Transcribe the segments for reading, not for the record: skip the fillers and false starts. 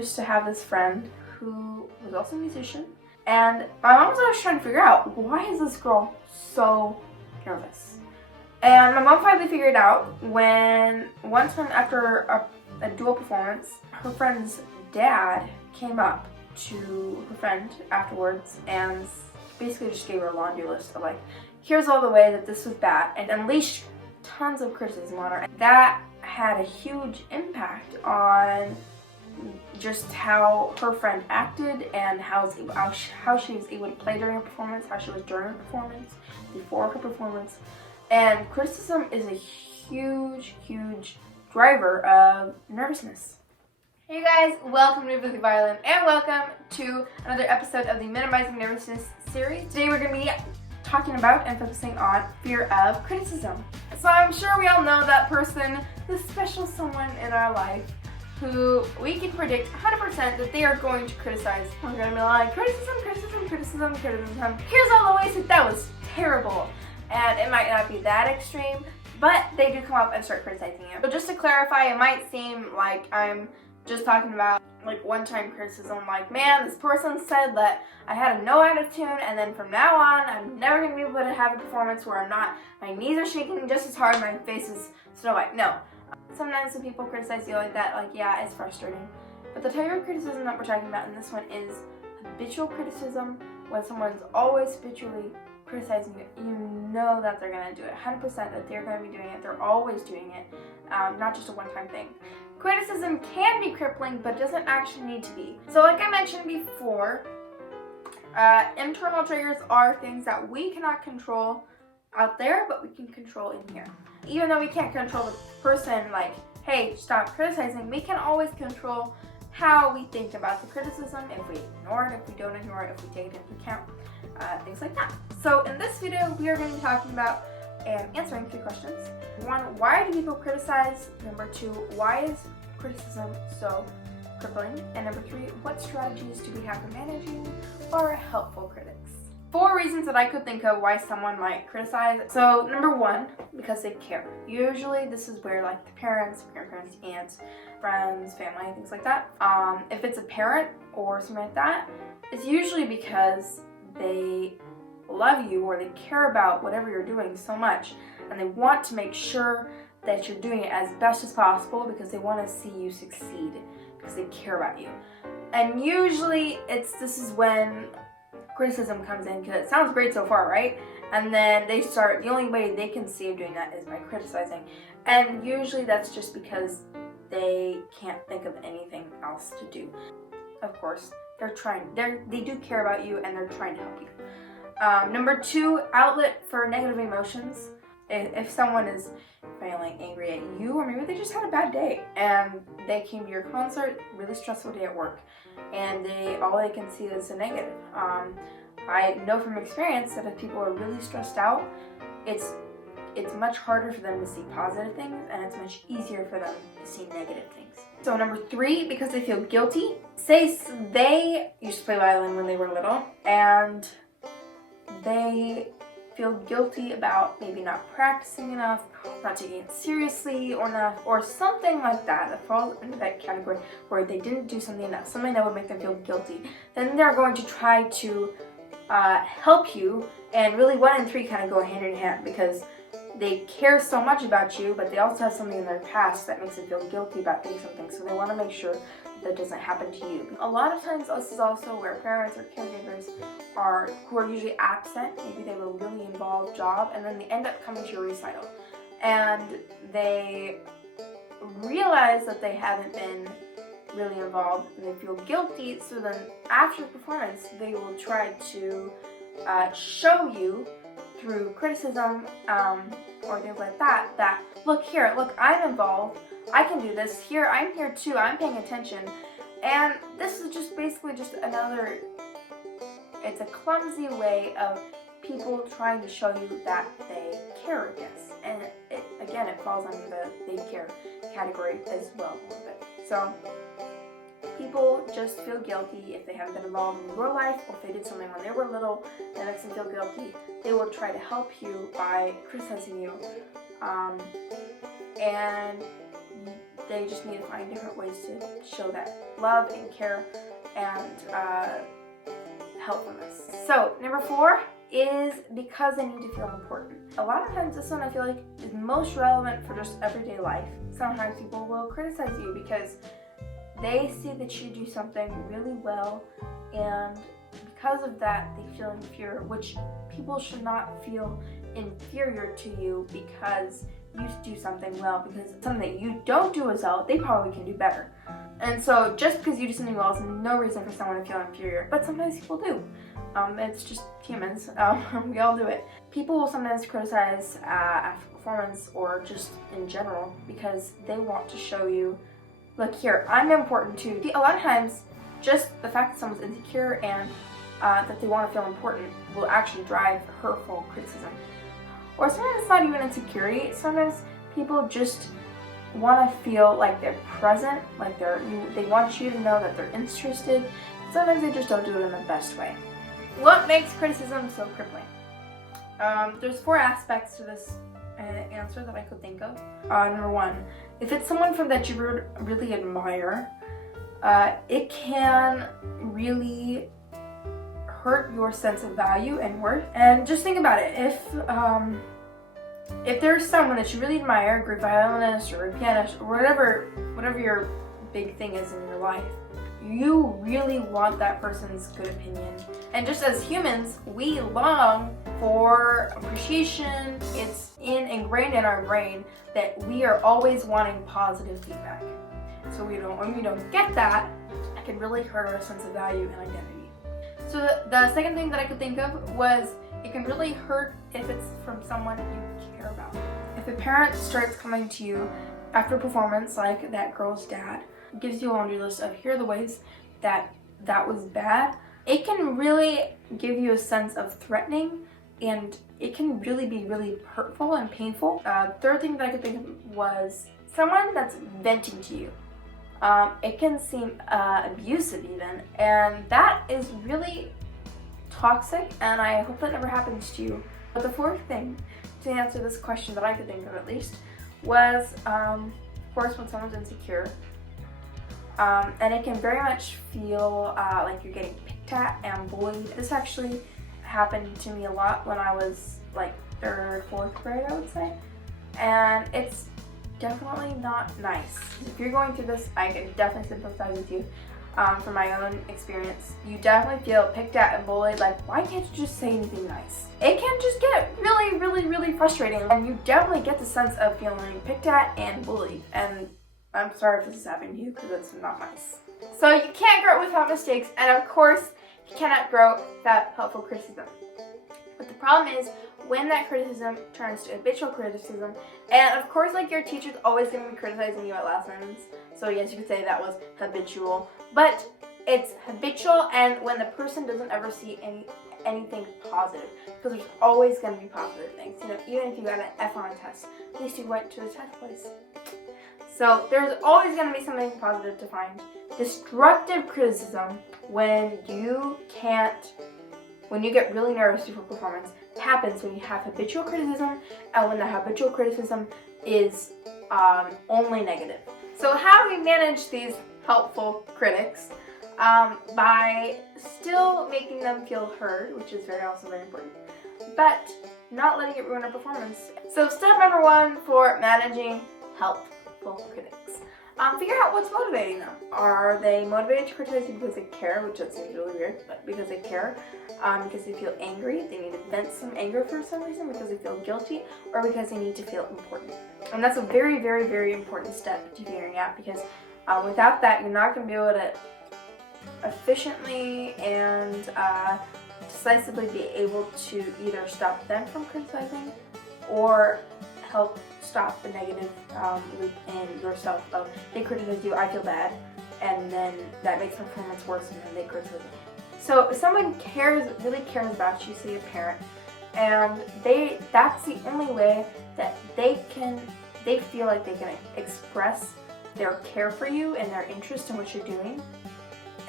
used to have this friend who was also a musician, and my mom was always trying to figure out, why is this girl so nervous? And my mom finally figured out when one time after a dual performance, her friend's dad came up to her friend afterwards and basically just gave her a laundry list of like, here's all the way that this was bad, and unleashed tons of criticism on her. That had a huge impact on just how her friend acted and how she was able to play during her performance, how she was during her performance, before her performance. And criticism is a huge, huge driver of nervousness. Hey guys, welcome to Vividlyviolin and welcome to another episode of the Minimizing Nervousness series. Today we're going to be talking about and focusing on fear of criticism. So I'm sure we all know that person, the special someone in our life who we can predict 100% that they are going to criticize. We're going to be like, criticism. Here's all the ways that was terrible. And it might not be that extreme, but they do come up and start criticizing you. So just to clarify, it might seem like I'm just talking about like one-time criticism, like, man, this person said that I had a no attitude, and then from now on, I'm never going to be able to have a performance where my knees are shaking just as hard, my face is Snow White. No. Sometimes when people criticize you like that, like, yeah, it's frustrating. But the type of criticism that we're talking about in this one is habitual criticism, when someone's always habitually criticizing you. You know that they're going to do it, 100% that they're going to be doing it, they're always doing it, not just a one-time thing. Criticism can be crippling, but doesn't actually need to be. So like I mentioned before, internal triggers are things that we cannot control out there, but we can control in here. Even though we can't control the person, like, hey, stop criticizing, we can always control how we think about the criticism, if we ignore it, if we don't ignore it, if we take it into account, things like that. So in this video, we are going to be talking about and answering 3 questions. 1, why do people criticize? Number 2, why is criticism so crippling? And number 3, what strategies do we have for managing our helpful critics? 4 reasons that I could think of why someone might criticize. So number 1, because they care. Usually this is where like the parents, grandparents, aunts, friends, family, things like that. If it's a parent or something like that, it's usually because they love you or they care about whatever you're doing so much, and they want to make sure that you're doing it as best as possible because they want to see you succeed, because they care about you. And usually this is when criticism comes in, because it sounds great so far, right? And then they start, the only way they can see of doing that is by criticizing. And usually that's just because they can't think of anything else to do. Of course, they do care about you and they're trying to help you. Number 2, outlet for negative emotions. If someone is feeling angry at you, or maybe they just had a bad day and they came to your concert, really stressful day at work, and all they can see is a negative. I know from experience that if people are really stressed out, it's much harder for them to see positive things, and it's much easier for them to see negative things. So number 3, because they feel guilty. Say they used to play violin when they were little, and they feel guilty about maybe not practicing enough, not taking it seriously or something like that falls into that category where they didn't do something that would make them feel guilty. Then they're going to try to help you, and really 1 and 3 kind of go hand in hand because they care so much about you, but they also have something in their past that makes them feel guilty about doing something, so they want to make sure that doesn't happen to you. A lot of times this is also where parents or caregivers who are usually absent. Maybe they have a really involved job, and then they end up coming to your recital and they realize that they haven't been really involved and they feel guilty, so then after the performance they will try to show you through criticism or things like that look, I'm involved, I can do this, I'm here too, I'm paying attention. And this is just basically just another, it's a clumsy way of people trying to show you that they care, I guess. And it falls under the they care category as well a little bit. So people just feel guilty if they haven't been involved in your life, or if they did something when they were little that makes them feel guilty. They will try to help you by criticizing you. And they just need to find different ways to show that love and care and helpfulness. So number 4 is because they need to feel important. A lot of times this one I feel like is most relevant for just everyday life. Sometimes people will criticize you because they see that you do something really well, and because of that they feel inferior, which people should not feel inferior to you because you do something well, because something that you don't do as well, they probably can do better. And so just because you do something well is no reason for someone to feel inferior, but sometimes people do. It's just humans. We all do it. People will sometimes criticize after performance or just in general because they want to show you, look here, I'm important too. A lot of times, just the fact that someone's insecure and that they want to feel important will actually drive hurtful criticism. Or sometimes it's not even insecurity. Sometimes people just want to feel like they're present, like they want you to know that they're interested. Sometimes they just don't do it in the best way. What makes criticism so crippling? There's 4 aspects to this answer that I could think of. Number 1, if it's someone that you really admire, it can really hurt your sense of value and worth. And just think about it. If there's someone that you really admire, a great violinist or a pianist or whatever your big thing is in your life, you really want that person's good opinion. And just as humans, we long for appreciation. It's ingrained in our brain that we are always wanting positive feedback. So when we don't get that, it can really hurt our sense of value and identity. So the second thing that I could think of was it can really hurt if it's from someone you care about. If a parent starts coming to you after a performance, like that girl's dad, gives you a laundry list of here are the ways that was bad, it can really give you a sense of threatening, and it can really be really hurtful and painful. Third thing that I could think of was someone that's venting to you. It can seem abusive even, and that is really toxic, and I hope that never happens to you. But the 4th thing to answer this question that I could think of at least was, of course, when someone's insecure. And it can very much feel like you're getting picked at and bullied. This actually happened to me a lot when I was like 3rd or 4th grade, I would say. And it's definitely not nice. If you're going through this, I can definitely sympathize with you. From my own experience, you definitely feel picked at and bullied. Like, why can't you just say anything nice? It can just get really, really, really frustrating, and you definitely get the sense of feeling picked at and bullied. And I'm sorry if this is happening to you because it's not nice. So you can't grow without mistakes, and of course, you cannot grow without helpful criticism. But the problem is when that criticism turns to habitual criticism, and of course, like, your teacher's always going to be criticizing you at lessons. So yes, you could say that was habitual, but it's habitual, and when the person doesn't ever see anything positive, because there's always going to be positive things. You know, even if you got an F on a test, at least you went to the test place. So there's always going to be something positive to find. Destructive criticism, when you get really nervous before performance, happens when you have habitual criticism, and when the habitual criticism is only negative. So how do we manage these helpful critics? By still making them feel heard, which is also very important, but not letting it ruin our performance. So step number 1 for managing helpful critics. Figure out what's motivating them. Are they motivated to criticize you because they care, which that seems really weird, but because they care, because they feel angry, they need to vent some anger for some reason, because they feel guilty, or because they need to feel important. And that's a very, very, very important step to figuring out, because without that, you're not going to be able to efficiently and decisively be able to either stop them from criticizing or help stop the negative loop in yourself of they criticize you, I feel bad, and then that makes performance worse, and then they criticize you. So if someone really cares about you, say a parent, and that's the only way that they feel like they can express their care for you and their interest in what you're doing.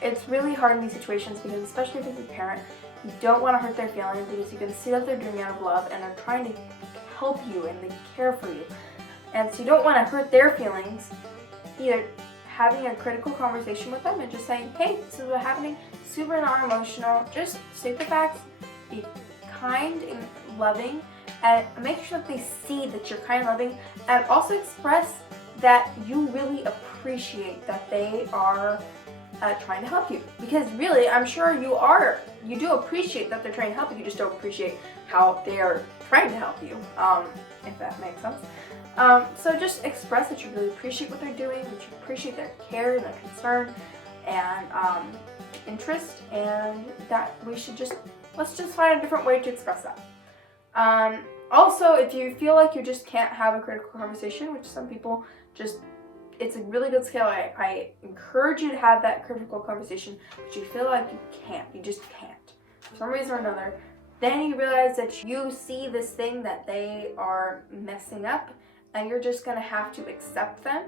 It's really hard in these situations because, especially if it's a parent, you don't want to hurt their feelings because you can see that they're doing it out of love and they're trying to help you and they care for you. And so you don't want to hurt their feelings either having a critical conversation with them and just saying, hey, this is what's happening, super non-emotional, just state the facts, be kind and loving, and make sure that they see that you're kind and loving, and also express that you really appreciate that they are trying to help you. Because really, I'm sure you do appreciate that they're trying to help you, you just don't appreciate how they are trying to help you, if that makes sense. So just express that you really appreciate what they're doing, that you appreciate their care and their concern and interest, and that let's just find a different way to express that. Also, if you feel like you just can't have a critical conversation, which some people it's a really good skill. I encourage you to have that critical conversation, but you feel like you just can't, for some reason or another, then you realize that you see this thing that they are messing up, and you're just gonna have to accept them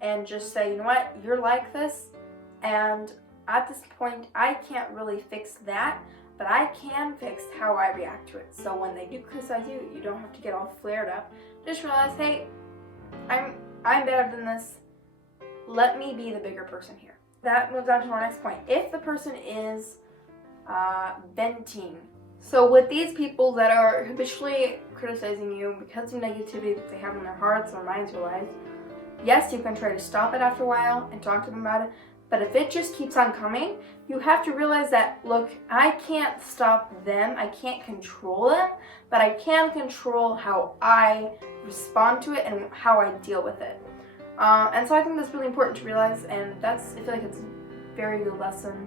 and just say, you know what, you're like this, and at this point, I can't really fix that, but I can fix how I react to it. So when they do criticize you, you don't have to get all flared up. Just realize, hey, I'm better than this. Let me be the bigger person here. That moves on to our next point. If the person is venting. So with these people that are habitually criticizing you because of negativity that they have in their hearts or minds or lives, yes, you can try to stop it after a while and talk to them about it. But if it just keeps on coming, you have to realize that, look, I can't stop them, I can't control them, but I can control how I respond to it and how I deal with it. And so I think that's really important to realize, and I feel like it's a very good lesson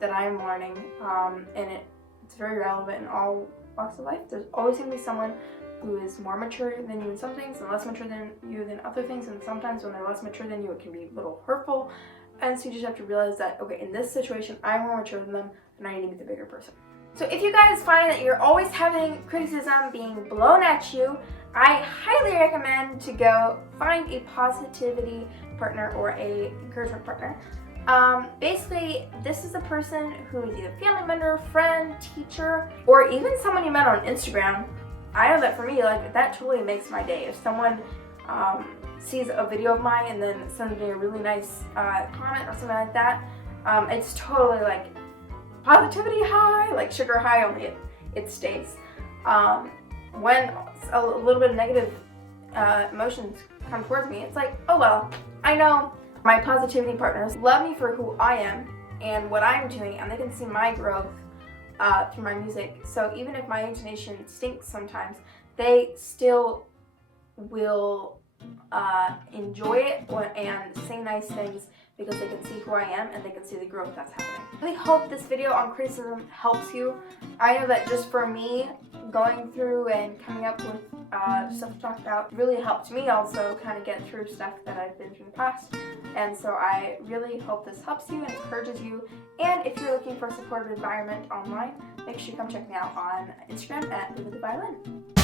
that I'm learning, and it's very relevant in all walks of life. There's always going to be someone who is more mature than you in some things and less mature than you in other things, and sometimes when they're less mature than you, it can be a little hurtful. And so you just have to realize that, okay, in this situation, I'm more mature than them, and I need to be the bigger person. So if you guys find that you're always having criticism being blown at you, I highly recommend to go find a positivity partner or a encouragement partner. Basically, this is a person who is either family member, friend, teacher, or even someone you met on Instagram. I know that for me, like, that totally makes my day. If someone sees a video of mine and then sends me a really nice comment or something like that, it's totally like positivity high, like sugar high, only it stays. When a little bit of negative emotions come towards me, it's like, oh well, I know my positivity partners love me for who I am and what I'm doing, and they can see my growth through my music. So even if my intonation stinks sometimes, they still will enjoy it and say nice things because they can see who I am and they can see the growth that's happening. I really hope this video on criticism helps you. I know that just for me, going through and coming up with stuff to talk about really helped me also kind of get through stuff that I've been through in the past. And so I really hope this helps you and encourages you. And if you're looking for a supportive environment online, make sure you come check me out on Instagram at vividlyviolin.